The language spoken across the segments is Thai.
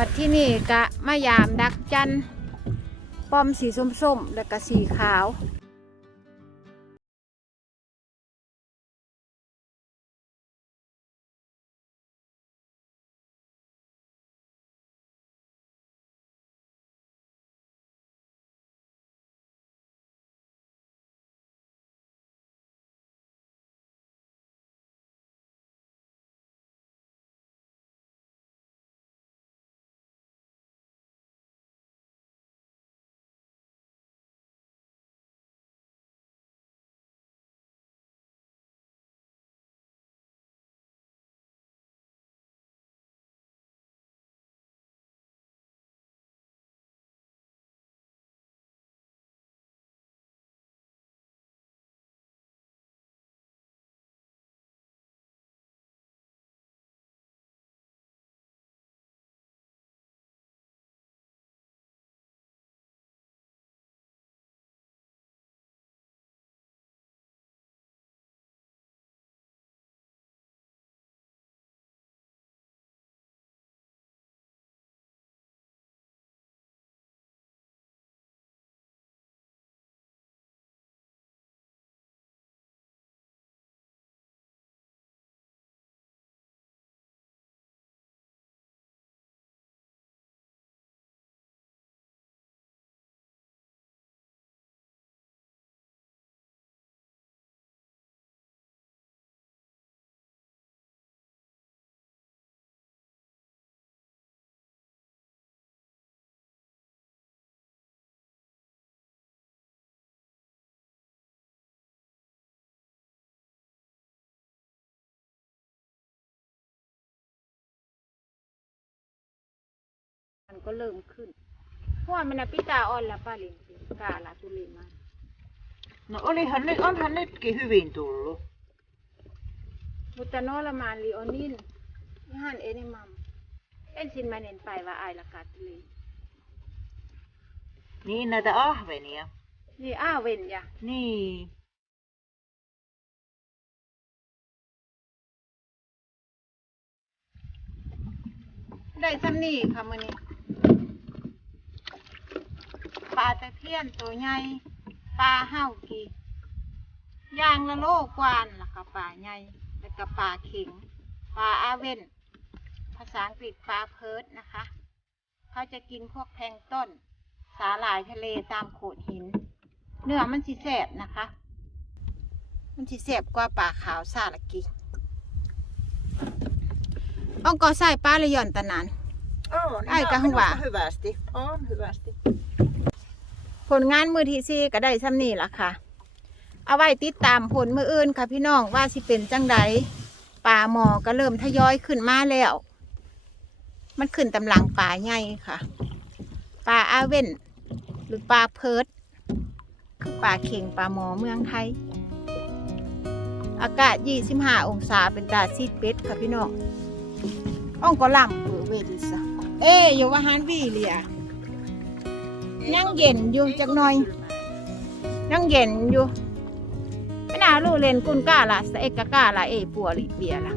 บัดที่นี่กะมะยามดักจันป้อมสีส้มๆ แล้วก็สีขาว ก็เริ่มขึ้นเพราะว่ามันนะพิตาอ่อนละป้าลินกาละตุลีมา No olihan nyt, onhan nytkin hyvin tullut. มุตโนละมานลีโอนินย่านเอนิมัมเอ็นสินมาเน้นไปว่าอายละกาตุลี Niin näitä ahvenia. นี่อ้าเวนยะ Niin. ได้ซ้ำนี่ค่ะมื้อนี้ ปลาตะเพียนตัวใหญ่ปลาเห่ากีย่างละโลกวานล่ะค่ะปลาใหญ่แล้วก็ปลาเข็งปลาอาเวนภาษาอังกฤษปลาเพิร์ดนะคะ เขาจะกินพวกแพงต้น สาหร่ายทะเลตามโขดหิน เนื้อมันสิแสบนะคะ มันสิแสบกว่าปลาขาวซาลกีอ้องก็ใส่ปลาเลยย่อนตะนาน On, Aika ihan hyvä. minusta hyvästi. On hyvästi. ผลงานมือที่สี่ก็ได้ซ้ำนี่ล่ะค่ะ เอาไว้ติดตามผลมืออื่นค่ะพี่น้องว่าสิเป็นจังใดป่าหมอก็เริ่มทยอยขึ้นมาแล้ว มันขึ้นตำลังป่าใหญ่ค่ะ ป่าอาเว่นหรือป่าเพิร์ดคือป่าเข่งป่าหมอเมืองไทย อากาศ 25 องศาเป็นตาซีดเป็ดค่ะพี่น้องอ่องก็ล่ำเออเวดิสะ เอ้ยอยู่ว่าฮันวีเลียยังเย็นอยู่จักหน่อยยังเย็นอยู่ไม่น่ารู้เล่นกุนก้าละสเอกก้าละเอปัวลิเบียละ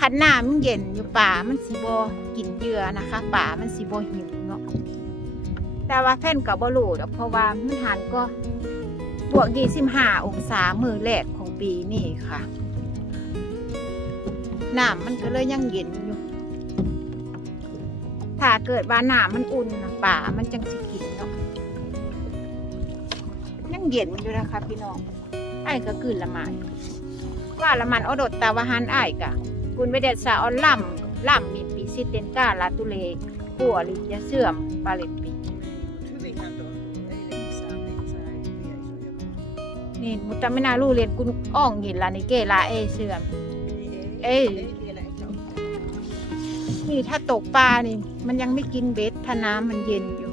ขันหน้ามันเย็นอยู่ป่ามันสิบอกินเยื่อนะคะป่ามันสิบหิวเนาะแต่ว่าแผ่นกับบรูดเพราะว่ามันหันก็บวกยี่สิบห้าองศามือแรกของปีนี่ค่ะน้ำมันก็เลยยังเย็น ถ้าเกิดว่าน้ำมันอุ่นป่ามันจังสิกินเนาะยังเย็นอยู่นะคะพี่น้องไอ้ก็กืนละมันว่าละมันอดดตาวหันไอ้กะกุนเวเดสาออนล่ำล่ำมีปีซิเตนกาลาตุเลปัวลิยาเสื่อมปาเลปีนี่มุตตะไม่นารู้เรียนกุนอ่องหินลานิเกลาเอเสื่อม Ei, Ei. นี่ถ้าตกปลานี่ มันยังไม่กินเบ็ดถ้าน้ำมันเย็นอยู่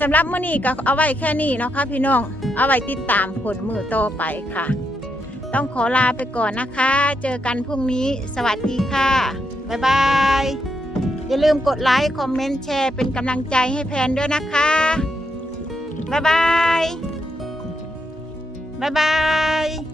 สำหรับมื้อนี้ก็เอาไว้แค่นี้เนาะค่ะพี่น้อง เอาไว้ติดตามผลมือต่อไปค่ะ ต้องขอลาไปก่อนนะคะ เจอกันพรุ่งนี้ สวัสดีค่ะ บ๊ายบาย อย่าลืมกดไลค์ คอมเมนต์ แชร์ เป็นกำลังใจให้แพนด้วยนะคะ บ๊ายบาย บ๊ายบาย